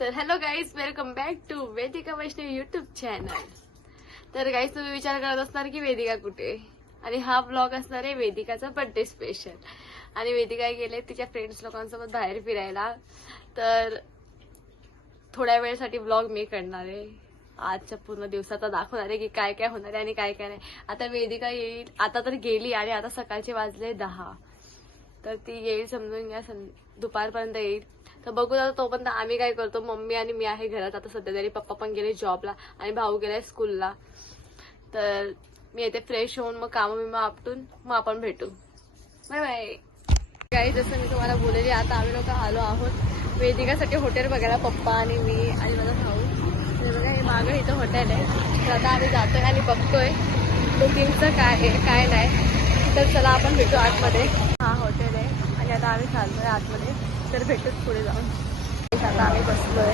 तर hello guys, welcome back to Vedika Vaishnavi YouTube channel. तर guys, तुम्ही विचार करत असणार की वेदिका कुठे, आणि हा ब्लॉग असणार आहे वेदिकाचा बर्थडे स्पेशल. आणि वेदिका गेले तिच्या फ्रेंड्स लोकांसोबत बाहेर फिरायला. तर थोड्या वेळसाठी ब्लॉग मी करणार आहे, आजच्या पूर्ण दिवसाचा दाखवणार आहे की काय काय होणार आहे आणि काय काय नाही. आता वेदिका येईल, आता तर गेली आणि आता सकाळचे वाजले 10. तर ती येईल, समजून घ्या दुपारपर्यंत येईल. तर बघू आता तोपर्यंत आम्ही काय करतो. मम्मी आणि मी आहे घरात आता सध्या तरी. पप्पा पण गेले जॉबला आणि भाऊ गेलाय स्कूलला. तर मी येते फ्रेश होऊन, मग कामं बिमं आपटून मग आपण भेटू. Bye bye. काही जसं मी तुम्हाला बोललेली, आता आम्ही लोक आलो आहोत वेदिकासाठी हॉटेल बघायला. पप्पा आणि मी आणि माझा भाऊ. हे बघा, हे मागं इथं हॉटेल आहे. तर आता आम्ही जातोय आणि बघतोय बुकिंगचं काय आहे काय नाही. तर चला आपण भेटू आतमध्ये. हा हॉटेल आहे आणि आता आम्ही चाललोय आतमध्ये. तर भेटूच पुढे जाऊन. आता आम्ही बसलोय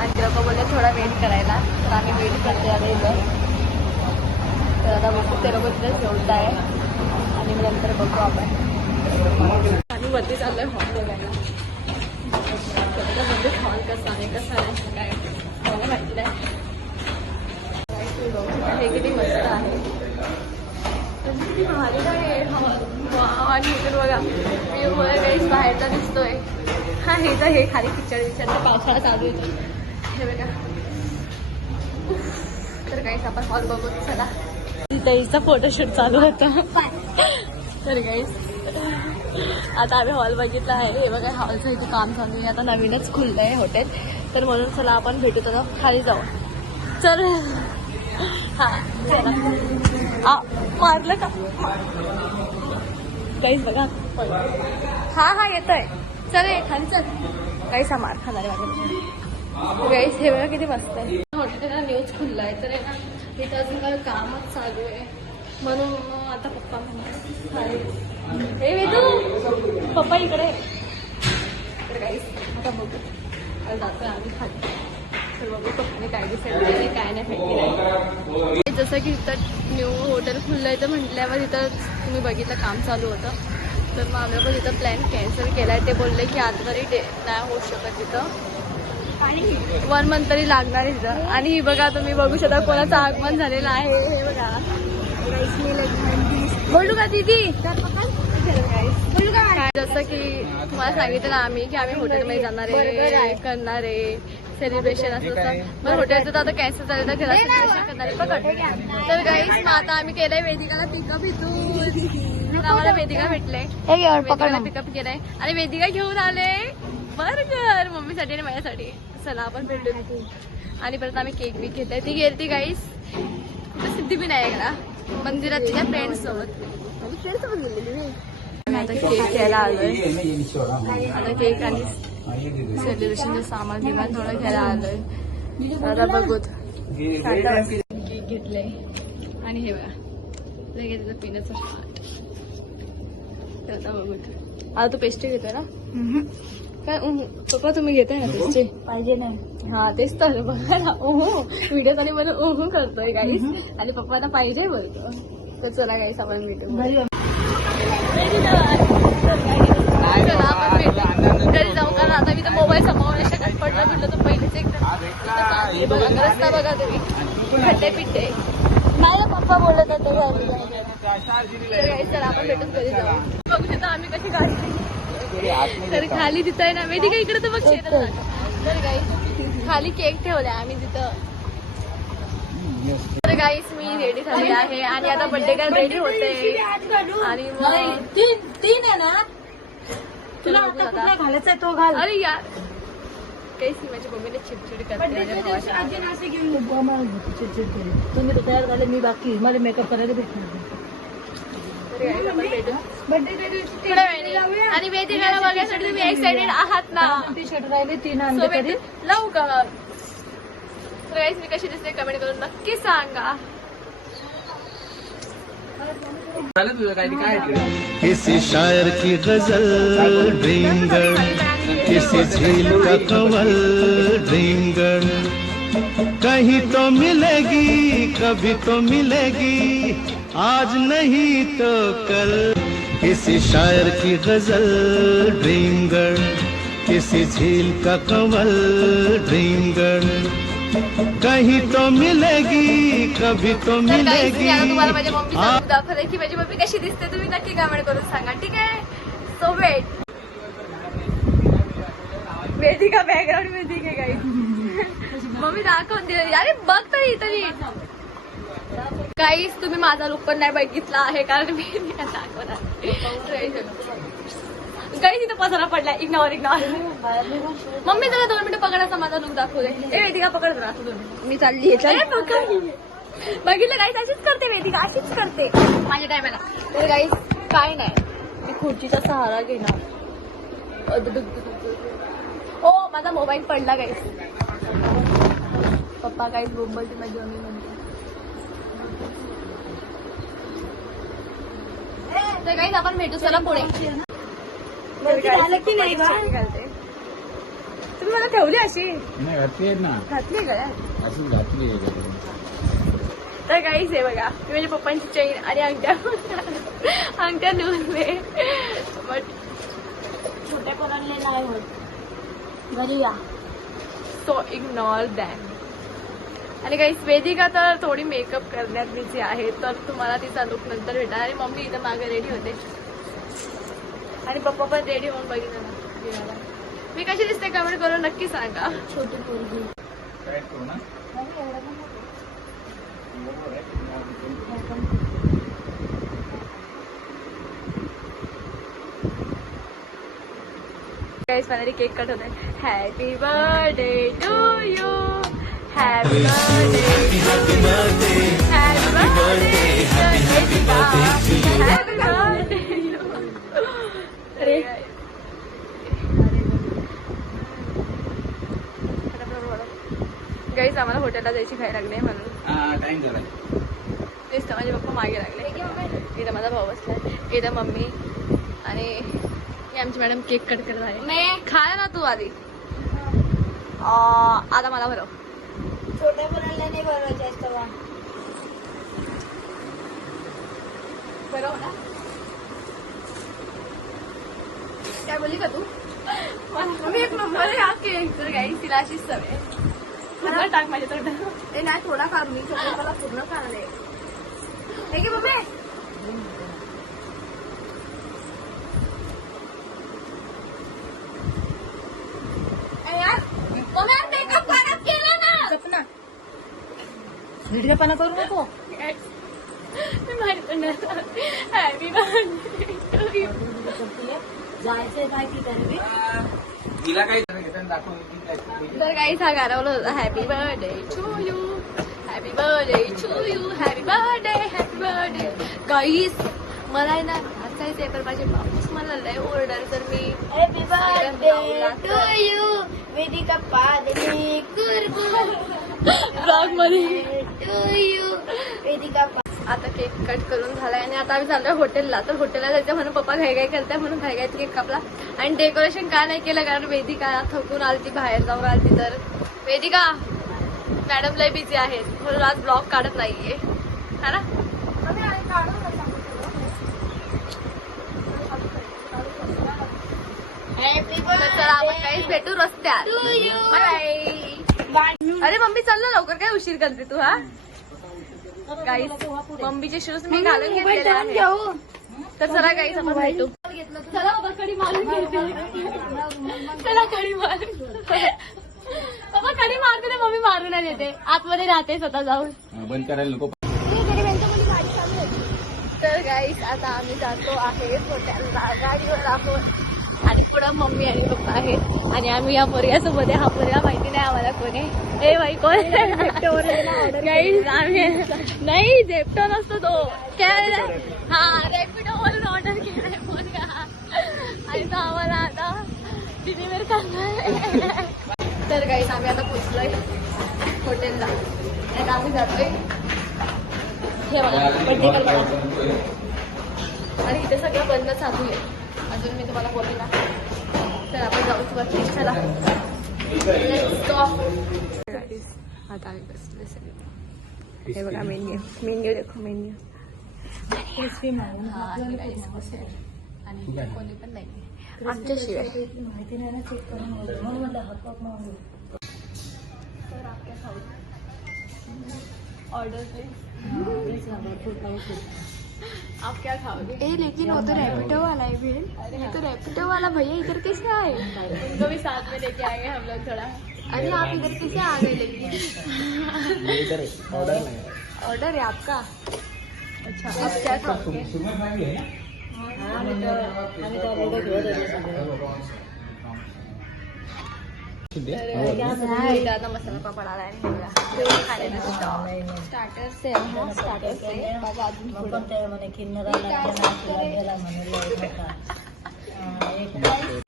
आणि ते लोक बोलले थोडा वेट करायला. तर आम्ही वेट करतोय आता इथं. तर आता बघू, ते लोक तिथे जेवत आहे आणि नंतर बघू आपण. आणि वरती चाललोय हॉल बघायला. म्हणजे हॉल कसा आहे कसा नाही काय मला माहिती नाही. हे किती मस्त आहे, किती भारी आहे हॉल. आणि इकडे बघा मी काही बाहेरचा दिसतोय. हा हे तर हे खाली किचड पावसाळा चालू येतो. हे बघा. तर काहीच आपण हॉल बघू. चला, तिचा फोटोशूट चालू होता. तर काहीच आता आम्ही हॉल बघितला आहे. हे बघा, हॉलचं इथे काम चालू आहे. आता नवीनच खुललं आहे हॉटेल. तर म्हणून चला आपण भेटू. तर खाली जाऊ. चल. हा चला. मारलं का काहीच बघा. हा येतोय. चल खाली चल. काहीच मार खाणार आहे माझ्या गाईस. हे बघा किती मस्त आहे. हॉटेलला न्यूज खुलला आहे. तर ना इथं अजून काही कामच चालू आहे. म्हणून आता पप्पा म्हणतात हे वेदू पप्पा इकडे. तर काहीच आता बघू. आता जातोय आम्ही खाली. तर बघू पप्पाने काय डिसाईड केलं काय नाही माहिती. जसं की इथं न्यू हॉटेल खुललंय तर म्हटल्यावर इथं तुम्ही बघितलं काम चालू होतं. तर मग आम्ही पण तिथं प्लॅन कॅन्सल केलाय. ते बोलले की आता तरी नाही होऊ शकत तिथं आणि 1 मंथ तरी लागणार आहे तिथं. आणि ही बघा, तुम्ही बघू शकता कोणाचं आगमन झालेलं आहे. हे बघा, बोलू का दीदी. जसं की तुम्हाला सांगितलं आम्ही की आम्ही हॉटेलमध्ये जाणार आहे, करणार आहे सेलिब्रेशन असं तसं. मग हॉटेलचं तर आता कॅन्सल झालं तर घरात सेलिब्रेशन करणार आहे पकड. तर गाईस मग आता आम्ही केलंय वेदिकाला पिकअप इथून. आम्हाला वेदिका भेटले, वेदिकाला पिकअप केलंय आणि वेदिका घेऊन आले बर्गर मम्मीसाठी आणि माझ्यासाठी. चला आपण भेटू. आणि परत आम्ही केक बी घेतलाय. ती गेली गाईस कुठे सिद्धिविनायकला मंदिरात तिच्या फ्रेंड्स सोबत. फ्रेंड्स सोबत गेलेली मी. आता केक घ्यायला आलोय. आता केक आणि सेलिब्रेशनचं सामान बिमान थोडं घ्यायला आलोय. आता बघूत. केक घेतलंय आणि हे बघा लगेच पिण्याचं. आता बघूत. आता तू पेस्ट्री घेतोय ना. काय पप्पा तुम्ही घेताय ना पेस्ट्री. पाहिजे ना. हा तेच तर बघा ना. व्हिडिओ साठी म्हणून करतोय गाईस. आणि पप्पांना पाहिजे बोलतो. तर चला गाईस आपण भेटू. चला आपण भेटू घरी जाऊ. कारण आता मी तर मोबाईल समोर शकत पडलं भेटलं तर पहिलेच एकदम रस्ता बघा तुम्ही खड्डे पिड्डे. माझा पप्पा बोलत होते घरी. चला आपण भेटून घरी जाऊ. बघू शकता आम्ही कशी गाडी. तर खाली तिथं आहे ना वेदिका इकडे तर बघ. तर गाईस खाली केक ठेवलाय आम्ही तिथं. तर गाईस मी रेडी झाली आहे आणि आता बर्थडे गर्ल रेडी होते. आणि तीन आहे ना तुला आता घालायचा तो घाल. अरे यार काहीच नाही. माझ्या मम्मीने चिडचिड करते. तुम्ही तर तयार झाले, मी बाकी मला मेकअप करायला भेटणार. आणि वेदिकाला बघायसाठी तुम्ही एक्साइटेड आहात ना. टी शर्ट राहिले 3 आणले लवकर. तर गाईस मी कशी दिसते कमेंट करून नक्की सांगा. किसी शायर की गजल ड्रीम गर्ल, किसी झील का कवल ड्रीम गर्ल. कहीं तो मिलेगी कभी तो मिलेगी, आज नहीं तो कल. किसी शायर की गजल ड्रीम गर्ल, किसी झील का कंवल ड्रीम गर्ल कहीं तो मिलेगी कभी तो तर guys, मिलेगी मी आता तुम्हाला माझ्या मम्मीचा look दाखवते की माझी मम्मी कशी दिसते. तुम्ही नक्की कमेंट करून सांगा, ठीक आहे. So wait, Vedika background music आहे गाईस. मम्मी दाखवून दे. अरे बघ तरी तरी गाईस, तुम्ही माझा लुक पण नाही बघितला आहे कारण मी दाखवणार. गाईस इथं पसारा पडलाय. इग्नोर. मम्मी जरा 2 मिनिटं पकडायचा माझा लुक दाखवू दे. ए वेदिका पकड जरा. मी चालली बघितलं गाईस, अशीच करते वेदिका, अशीच करते माझ्या टायमाला. तर गाईस काय नाही, मी खुर्चीचा सहारा घेणार. ओ माझा मोबाईल पडला गाईस. पप्पा गाईस बोंबलते माझी मम्मी म्हणते. तर गाईस आपण भेटू चला पुढे. तुम्ही मला ठेवली अशी घातली ना घातली का? अशीच घातली. तर काहीच आहे बघा, मी माझ्या पप्पांची चेन आणि अंगठ्या लिहूनले, बट छोट्या पोरांना नाही होत घरी या. So ignore them. आणि काही वेदिका तर थोडी मेकअप करण्यात बिझी आहे, तर तुम्हाला तिचा लुक नंतर भेटणार. आणि मम्मी इथं मागे रेडी होते आणि पप्पा पण रेडी होऊन बघितलं ना. मी कशी दिसते कमेंट करून नक्की सांगा. छोटी पोरगी फायनली केक कट होत आहे. Happy birthday to you, happy birthday, happy birthday, happy birthday. अरे गाईस आम्हाला हॉटेलला जायची खायला लागले म्हणून टाइम झाला. तेच तर माझे पप्पा मागे लागले. इथं माझा भाऊ बसलाय, इथं मम्मी आणि ही आमची मॅडम केक कट करत आहे. खाय ना तू आधी. आता मला भरव. छोट्या मुलांना नाही बरोबर जास्त बरं ना. काय बोलली का तू? मी एक नंबर या केक. तर गाईस तिला अशीच सवय. मला टाक माझ्या तोंडात. ते नाही थोडा काढ, मी मला पूर्ण काढले. हे की मम्मी मेकअप परत केला ना. जपना भिडल्यापणा करू नको. Happy birthday. जायचंय काय की तरी तिला काही दाखव. तर काहीच हा गारवलं होता. Happy birthday to you, happy birthday to you, happy birthday, happy birthday. Guys मला आहे ना नाचायचंय, पण माझे बापूस मला लय ऑर्डर. तर मी happy birthday to you Vedika पादली ब्लॉग मध्ये टू यू वेदिका. आता केक कट करून झालाय आणि आता आम्ही चाललोय हॉटेलला. तर हॉटेलला जायचं म्हणून पप्पा घाई करताय म्हणून घाई केक कापला. आणि डेकोरेशन काय नाही केलं कारण वेदिका थकून आलती, बाहेर जाऊन आलती. तर वेदिका मॅडम लय बिझी आहेत म्हणून आज ब्लॉग काढत नाहीये, है ना. तर चला आपण काहीच भेटू रस्त्यात. बाय. अरे मम्मी चल ना लवकर, काय उशीर करते तू. हा गाईस मम्मीचे शूज मी घालून घेतलेले आहे. तर चला गाईस आपण भेटू. चला बाबा कडी मारून घेते. चला कडी मारून. बाबा कडी मारते ना मम्मी मारून येते. आतमध्ये राहते स्वतः जाऊन. बंद करायला नको. तर गाईस आता आम्ही जातो आहे हॉटेलला गाडीवर आपण. आणि पुढं मम्मी आणि पप्पा आहेत आणि आम्ही या पोरग्यासोबत हा पोरगा माहिती नाही आम्हाला कोणी. ए बाई कोण गाईस आम्ही नाही झेप्टो नसतो तो. काय हा रॅपिडो वरून ऑर्डर केलाय पोरगा आणि तो आम्हाला आता डिलिव्हर करणार. तर गाईस आम्ही आता पोचलोय हॉटेलला. आता आम्ही जातोय हे बघा बर्थडे कल्पना. आणि इथे सगळं बंद चालू आहे अजून मी तुम्हाला बोलले ना. तर आपण जाऊच वरती. चला आता आम्ही बसले सगळे. हे बघा मेन्यू देखो मेन्यू. आणि कोणी पण नाही. आमच्याशिवाय. माहिती नाही ना चेक करून म्हणून म्हटलं हात मागू. ऑर्डर आप क्या खाओगे? ए लेकिन वो तो रैपिडो वाला है फिर. ये तो रैपिडो वाला भैया इधर कैसे आए? उनको भी साथ में लेके आएंगे हम लोग थोड़ा. अरे आप इधर कैसे आ गए लेकिन? इधर ऑर्डर नाही ऑर्डर है आपका? अच्छा आप क्या खाओगे? सुबह नाही आहे ज्यादा मसाला पापड आला आणि खाण्याचं स्टार्टर से स्टार्टर से बघा अजून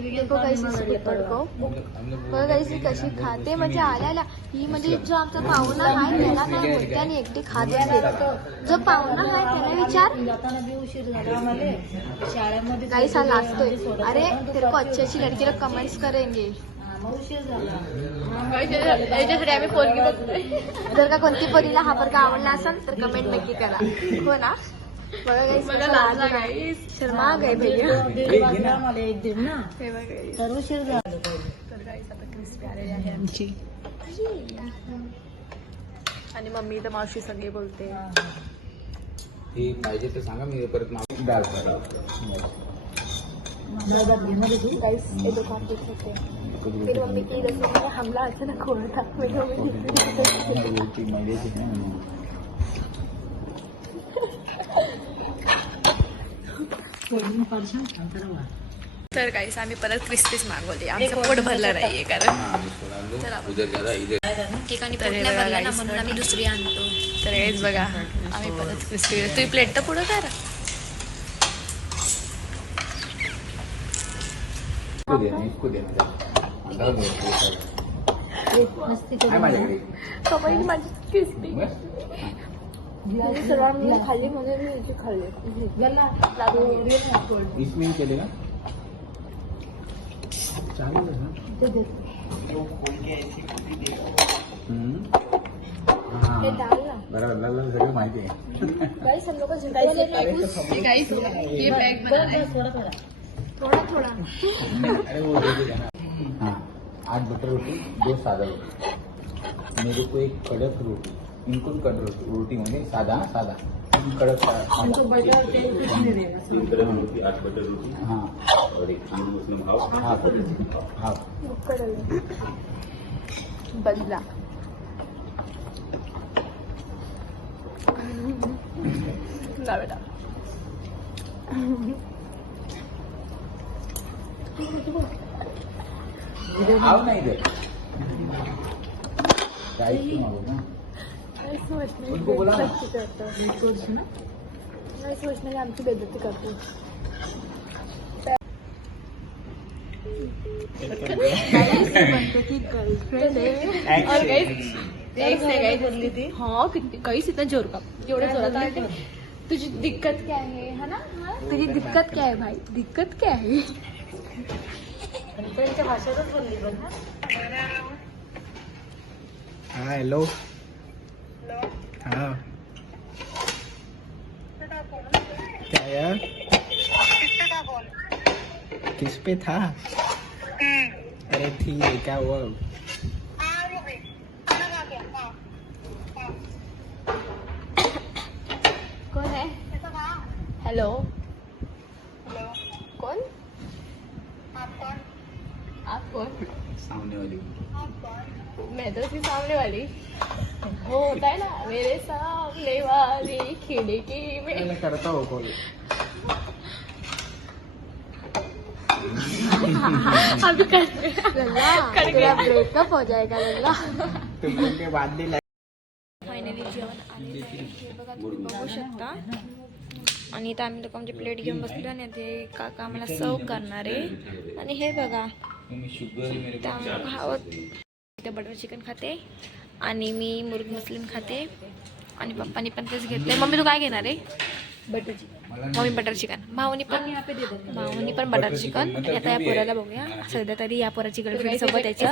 देखो कैसी स्लीपर को बघा कैसी कशी खाते म्हणजे आल्याला ही म्हणजे जो आमचा पाहुणा आहे त्याला काय बोलते आणि एकटी खात असते. जो पाहुणा आहे त्याला विचार काही साल असतोय. अरे तेरे को अच्छी अच्छी लड़की लोग कमेंट्स करेंगे. याच्यासाठी आम्ही पोरगी बघतोय. जर का कोणती पोरीला हा प्रकार आवडला असेल तर कमेंट नक्की करा. हो ना. बघा guys, बघा कसा लाजला लाजला. guys. शर्मा गए भैया. हे बघा guys. तर guys आता क्रिस्पी आलेली आहे आमची आणि मम्मी तर मावशी सगळे बोलते. ती पाहिजे तर सांगा मी परत नाव डाळ Guys, ये देखो आप देख सकते हैं. फिर मम्मी की रसोई में हमला अचानक हो रहा था. तर काहीच आम्ही परत क्रिस्पीच मागवली. आमचं पोट भरलं नाहीये कारण ठिकाणी पोट नाही भरलं ना म्हणून आम्ही दुसरी आणतो. तर हेच बघा आम्ही परत क्रिस्पी. तुम्ही प्लेट तर पुढं करा. इसको देना माझ्याकडे पप्पानी माझी क्रिस्पी सर्वांनी खाल्ली म्हणून मी याची खाल्ली. इसमें चलेगा चालू है ना हे डाल ना. बरोबर लागलं सगळं माहिती आहे. Guys, हम लोग को झुका लेना है कुछ. गाइस ये बैग बना है. थोड़ा थोड़ा. अरे वो दे देना. हाँ 8 बटर रोटी 2 सादा रोटी. मेरे को एक कड़क रोटी. इनको भी कड़क रोटी होंगे सादा सादा कड़क रोटी 8 बटर रोटी. हाँ और एक हाँ हाँ बदला ना बेटा. आओ ना इधर काय मागो ना उनको बोला ना. नाही सोचणे आमची बेइज्जती करतो. गर्लफ्रेंड आहे. और गाइस एक से गाइस बदली थी. हाँ कितनी गाइस इतना जोर का एवढ्या जोरात आले. तुझी दिक्कत क्या है है ना. तुझी दिक्कत क्या है भाई. दिक्कत क्या है. त्यांच्या भाषेतच बोलली पण ना. हाँ हेलो हाँ क्या यार किस पे था. अरे ठीक है क्या हुआ. कोण है. हेलो कौन. आप कौन. सामने वाली मैं तो उसकी सामने वाली. वो होता है ना मेरे सामने वाली खिड़की में. मैं करता हूँ कॉल. अभी कर लल्ला तेरा ब्रेकअप हो जाएगा लल्ला. तुमने बाद दिला. फायनली जेवण आलेलं आहे. हे बघा तुम्ही बघू शकता. आणि इथं आम्ही लोक आमची प्लेट घेऊन बसलो आणि ते काका आम्हाला सर्व करणार आहे. आणि हे बघा इथं बटर चिकन खाते आणि मी मुर्ग मुस्लिम खाते आणि पप्पानी पण तेच घेतले. मम्मी तू काय घेणार आहे. Butter chicken. Mummy butter chicken. भाऊनी पण बटर चिकन. आणि आता या पोराला बघूया. सध्या तरी या पोराची गर्लफ्रेंड सोबत याचं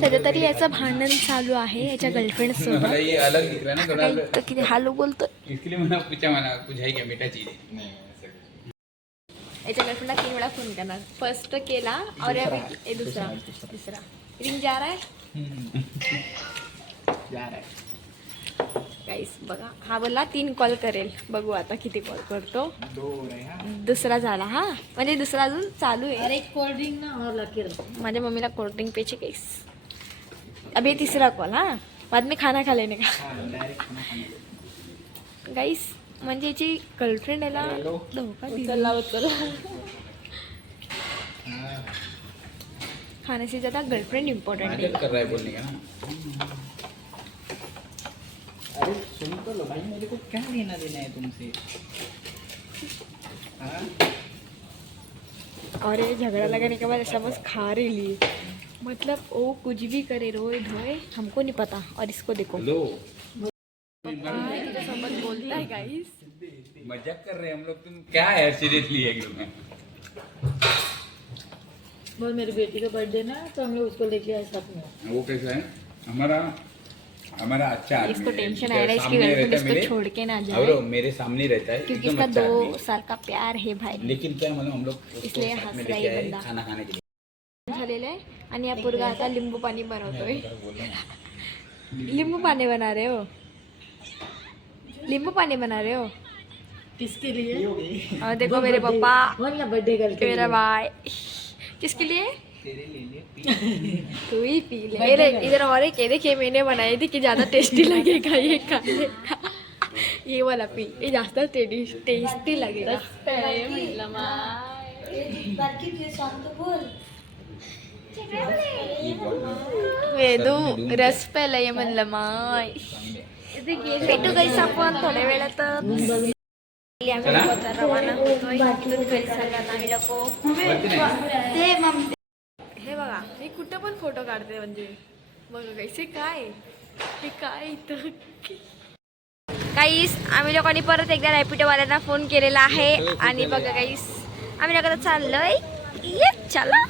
सध्या तरी याचं भांडण चालू आहे याच्या गर्लफ्रेंड सोबत. ये अलग दिख रहा है ना थोड़ा. तर किती हालू बोलतो. इसके लिए मैंने पूछा मैंने कुछ है क्या मीठा चीज. याच्या गर्लफ्रेंडला 3 वेळा फोन करणार. फर्स्ट केला और अभी दुसरा रिंग जा रहा है गाईस. बघा हा बोलला 3 कॉल करेल. बघू आता किती कॉल करतो. दुसरा झाला हा, म्हणजे दुसरा अजून चालू आहे. अरे कोल्ड ड्रिंक ना और लकीर. माझ्या मम्मीला कोल्ड ड्रिंक प्यायची गाईस. अभी तिसरा कॉल हा, बाद में खाना खा लेने का गाईस. म्हणजे याची गर्लफ्रेंड याला धोका दिला. खाने से ज्यादा गर्लफ्रेंड इम्पोर्टेंट है. कर रहा है बोलने का ना. अरे सुन तो लो भाई, मेरे को क्या लेना देना है तुमसे. और ये झगड़ा लगाने के बाद ऐसा बस खा रही ली. मतलब वो कुछ भी करे, रोए धोए, हमको नहीं पता. और इसको देखो लो सोबत बोलता है गाइस. मजाक कर रहे हैं हम लोग. तुम क्या है सीरियसली एकदम. बोल मेरी बेटी का बर्थडे ना, तो हम लोग उसको लेके आए साथ में. वो कैसा है हमारा अच्छा आदमी इसको है. टेंशन मेरे आ रहा है इसकी सामने गर्लफ्रेंड रहता है इसको मेरे. छोड़ के ना और जाए, मेरे सामने रहता है क्योंकि एकदम इसका अच्छा आदमी 2 है. साल का प्यार है भाई. लेकिन क्या मतलब हम लोग उसको इसलिए साथ में हंस रहा लेके है आए बंदा. खाना खाने के लिए. झालेलं आहे. आणि या पोरगा आता लिंबू पाणी बनवतोय. बोल रहा हूँ. लिंबू पानी बना रहे हो, लिंबू पानी बना रहे हो. किसके लिए? और देखो मेरे पापा, बोल ना बर्थडे गर्ल के मेरा लिए. भाई. किसके लिए? तेरे लिए तू ही पी ले. अरे इधर और एक ये देखिए, मैंने बनाई थी कि ज्यादा टेस्टी लगेगा ये खाने का. ये वाला पी, ये जास्त टेस्टी लगेगा. वेदू रस प्यायला म्हणलं माय. भेटू गाईस आपण थोड्या वेळात. आम्ही रवाना होतोय इथून घरी सगळ्यांना आम्ही लोक. हे बघा मी कुठं पण फोटो काढते. म्हणजे बघा गाईस हे काय इथं. गाईस आम्ही लोकांनी परत एकदा रॅपिडोवाल्यांना फोन केलेला आहे. आणि बघा गाईस आम्ही लोक चाललोय. ये चला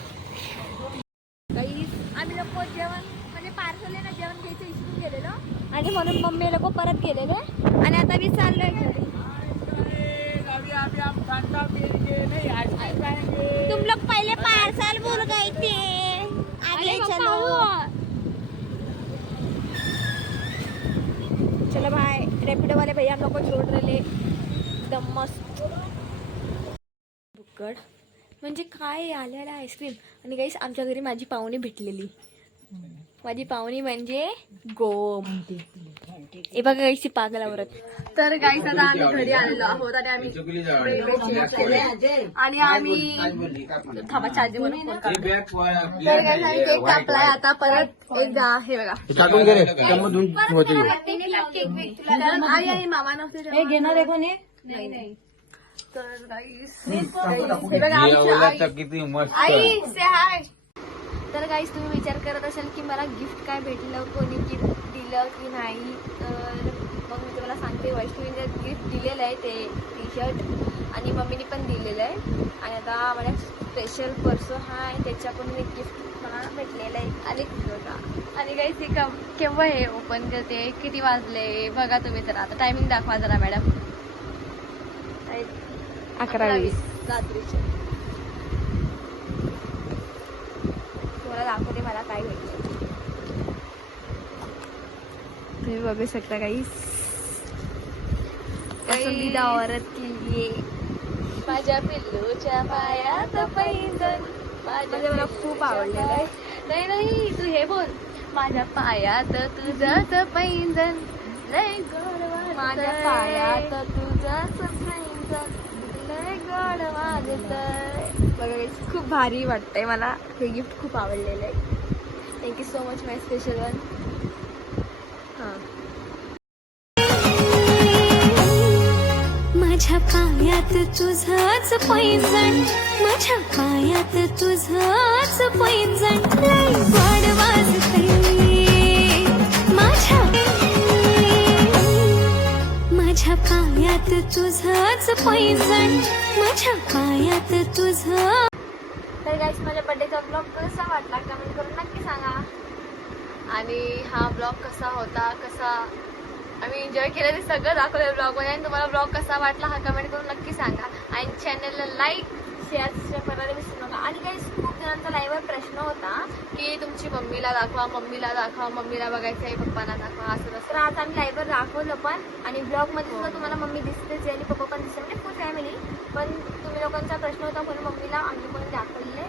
गाईस. आम्ही लोक जेवण म्हणजे पार्सल आहे ना, जेवण घ्यायचं विसरून गेलेलो आणि म्हणून मम्मी लोक परत गेलेले. आणि आता मी चाललोय घरी. तुम लोग पहले पार्सल भूल गए थे. आगे चलो. चलो भाई, रैपिडो वाले भैया हम लोग को छोड़ रहे. एकदम मस्त बुक्कड. म्हणजे काय आलेला आईस्क्रीम. आणि गाईस आमच्या घरी माझी पाहुणी भेटलेली. माझी पाहुणी म्हणजे गोम. हे बघा गाईस पागलावरत. तर गाईस आता आम्ही घरी आलेलो आहोत आणि आम्ही आणि आम्ही थांबा चार्जिंग म्हणून फोन काढतो. तर गाईस आम्ही केक कापलाय आता परत एकदा. हे बघा आई आई मामा नव्हते घेणार आहे कोणी? नाही. तर गाईस हे बघा आमची किती मस्त. आई से हाय. तर गाईस तुम्ही विचार करत असाल की मला गिफ्ट काय भेटलं, कोणी गिफ्ट दिलं की नाही. तर मग मी तुम्हाला सांगते, वैष्णवीने गिफ्ट दिलेलं आहे ते टी-शर्ट आणि मम्मीने पण दिलेलं आहे. आणि आता माझ्या स्पेशल पर्स हा आहे, त्याच्याकडून मी गिफ्ट मला भेटलेलं आहे. आणि बघा आणि गाईस हे केव्हा हे ओपन करते, किती वाजले बघा तुम्ही. तर आता टायमिंग दाखवा जरा मॅडम. 11:20 रात्रीचे. तुम्हाला दाखवते मला काय भेटलं. तुम्ही बघू शकता गाईस. पसंदीदा औरत के लिए माझ्या पिल्लूच्या पायात पैंजण. माझ्या मला खूप आवडलेलं आहे. नाही नाही तू हे बोल. माझ्या पायात तुझंच पैंजण लय गोड वाजतंय. माझ्या पायात तुझंच पैंजण लय गोड वाजतंय. बघा गाईस खूप भारी वाटतंय मला. हे गिफ्ट खूप आवडलेलं आहे. थँक्यू सो मच माय स्पेशल वन. हां माझ्या पायात तुझंच पैंजण, माझ्या पायात तुझंच पैंजण लय गोड वाजतंय. माझ्या पायात तुझंच पैंजण, माझ्या पायात तुझं. तर गाईस माझ्या बर्थडेचा ब्लॉग कसा वाटला कमेंट करून नक्की सांगा. आणि हा ब्लॉग कसा होता, कसा आम्ही एन्जॉय केलं ते सगळं दाखवलं ब्लॉगमध्ये. आणि तुम्हाला ब्लॉग कसा वाटला हा कमेंट करून नक्की सांगा. आणि चॅनलला लाईक शेअर सबस्क्राईब करायला विसरू नका. आणि काही खूप जणांचा लाईव्हवर प्रश्न होता की तुमची मम्मीला दाखवा, मम्मीला दाखवा, मम्मीला बघायचंय, पप्पांना दाखवा, असं तर तसं. आज आम्ही लाईव्हवर दाखवलं पण. आणि ब्लॉगमध्ये सुद्धा तुम्हाला मम्मी दिसतेच आणि पप्पा पण दिसते, म्हणजे फुल फॅमिली. पण तुम्ही लोकांचा प्रश्न होता म्हणून मम्मीला आम्ही पण दाखवले.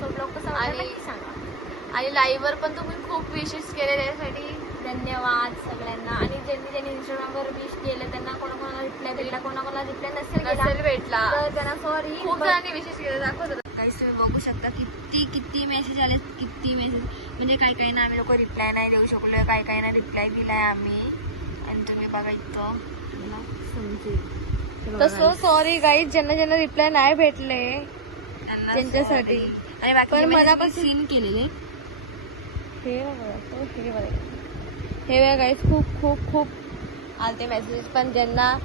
सो ब्लॉग कसा वाटला आणि- नक्की सांगा. आणि लाईव्हवर पण तुम्ही खूप विशेष केले त्यासाठी धन्यवाद सगळ्यांना. आणि ज्यांनी इंस्टाग्रामवर विश केलं त्यांना कोणाकोणाला रिप्लाय भेटला, कोणाकोणाला रिप्लाय नसेल नसेल भेटला. तर त्यांना सॉरी. खूप जणांनी विशेष केलं दाखवत होतं. गाईस तुम्ही बघू शकता किती मेसेज आले, किती मेसेज. म्हणजे काही ना आम्ही लोक रिप्लाय नाही देऊ शकलो, काही ना रिप्लाय दिलाय आम्ही. आणि तुम्ही बघा इथं तर सो सॉरी गाईज ज्यांना रिप्लाय नाही भेटले त्यांच्यासाठी. आणि बाकी पण मनापासून सीन केलेले हे गाईज खूप आलते मेसेज. पण ज्यांना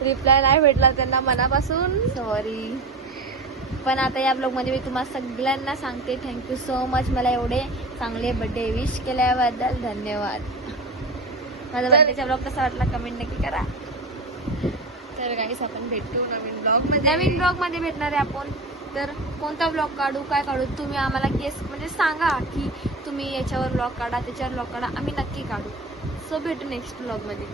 रिप्लाय नाही भेटला त्यांना मनापासून सॉरी. पण आता या ब्लॉगमध्ये मी तुम्हाला सगळ्यांना सांगते थँक्यू सो मच. मला एवढे चांगले बर्थडे विश केल्याबद्दल धन्यवाद. माझा बर्थडेचा ब्लॉग कसा वाटला कमेंट नक्की करा. तर गाईस आपण भेटू नवीन नवीन ब्लॉग मध्ये भेटणार आहे आपण. तर कोणता ब्लॉग काढू, काय काढू, तुम्ही आम्हाला गेस म्हणजे सांगा की तुम्ही याच्यावर ब्लॉग काढा, त्याच्यावर ब्लॉग काढा, आम्ही नक्की काढू. सो भेटू नेक्स्ट ब्लॉग मध्ये.